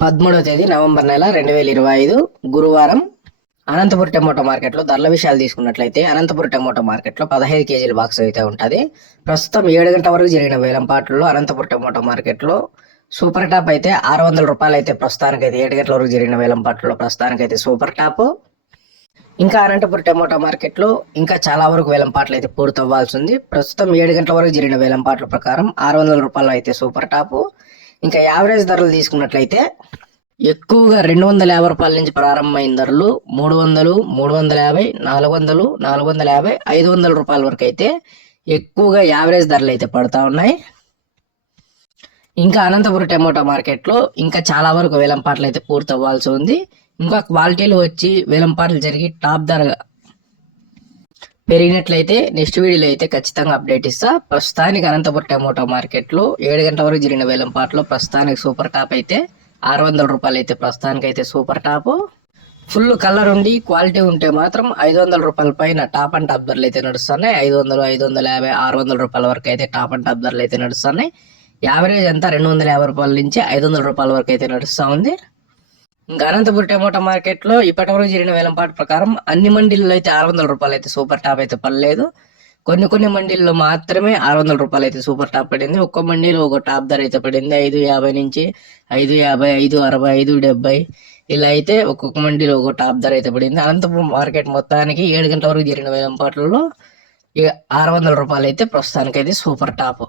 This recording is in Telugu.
13వ తేదీ నవంబర్ నెల 2025 గురువారం అనంతపురం టమోటా మార్కెట్లో ధరల విషయాలు తీసుకున్నట్లయితే అనంతపురం టమోటా మార్కెట్లో 15 కేజీల బాక్స్ అయితే ఉంటుంది. ప్రస్తుతం 7 గంటల వరకు జరిగిన వేలంపాట్లలో అనంతపురం టమోటా మార్కెట్లో సూపర్ టాప్ అయితే 600 రూపాయలు అయితే ప్రస్తుతానికైతే 7 గంటల వరకు జరిగిన వేలంపాట్లలో ప్రస్తుతానికైతే సూపర్ టాప్. ఇంకా అనంతపురం టమోటా మార్కెట్లో ఇంకా చాలా వరకు వేలంపాట్లు అయితే పూర్తవ్వాల్సి ఉంది. ప్రస్తుతం 7 గంటల వరకు జరిగిన వేలంపాట్ల ప్రకారం 600 రూపాయలు అయితే సూపర్ టాప్. ఇంకా యావరేజ్ ధరలు తీసుకున్నట్లయితే ఎక్కువగా 250 రూపాయల నుంచి ప్రారంభమైన ధరలు 300, 350, 400, 450, 500 రూపాయల వరకు అయితే ఎక్కువగా యావరేజ్ ధరలు అయితే పడతా ఉన్నాయి. ఇంకా అనంతపురం టమోటా మార్కెట్లో ఇంకా చాలా వరకు వేలంపాట్లు అయితే పూర్తవ్వాల్సి ఉంది. ఇంకా క్వాలిటీలు వచ్చి వేలంపాట్లు జరిగి టాప్ ధర పెరిగినట్లయితే నెక్స్ట్ వీడియోలో అయితే ఖచ్చితంగా అప్డేట్ ఇస్తా. ప్రస్తుతానికి అనంతపురం టమోటా మార్కెట్లో 7 గంటల వరకు జరిగిన వేలంపాట్లో ప్రస్తుతానికి సూపర్ టాప్ అయితే 600 రూపాయలు అయితే ప్రస్తుతానికి అయితే సూపర్ టాప్. ఫుల్ కలర్ ఉండి క్వాలిటీ ఉంటే మాత్రం 500 రూపాయల పైన టాప్ అండ్ టాప్ ధరలు అయితే నడుస్తున్నాయి. 500, 550, 600 రూపాయల వరకు అయితే టాప్ అండ్ టాప్ ధరలు అయితే నడుస్తున్నాయి. యావరేజ్ అంతా 250 రూపాయల నుంచి 500 రూపాయల వరకు అయితే నడుస్తూ ఉంది. ఇంకా అనంతపురం టమోటా మార్కెట్లో ఇప్పటి వరకు జరిగిన వేలంపాటు ప్రకారం అన్ని మండీల్లో అయితే 600 రూపాయలు అయితే సూపర్ టాప్ అయితే పడలేదు. కొన్ని మండీల్లో మాత్రమే 600 రూపాయలు అయితే సూపర్ టాప్ పడింది. ఒక్క మండీలో ఒక టాప్ ధర అయితే పడింది 550 నుంచి 550, 560, 570 ఇలా అయితే ఒక్కొక్క మండీలో ఒక టాప్ ధర అయితే పడింది. అనంతపురం మార్కెట్ మొత్తానికి 7 గంటల వరకు జరిగిన వేలంపాట్లలో 600 రూపాయలు అయితే ప్రస్తుతానికైతే సూపర్ టాప్.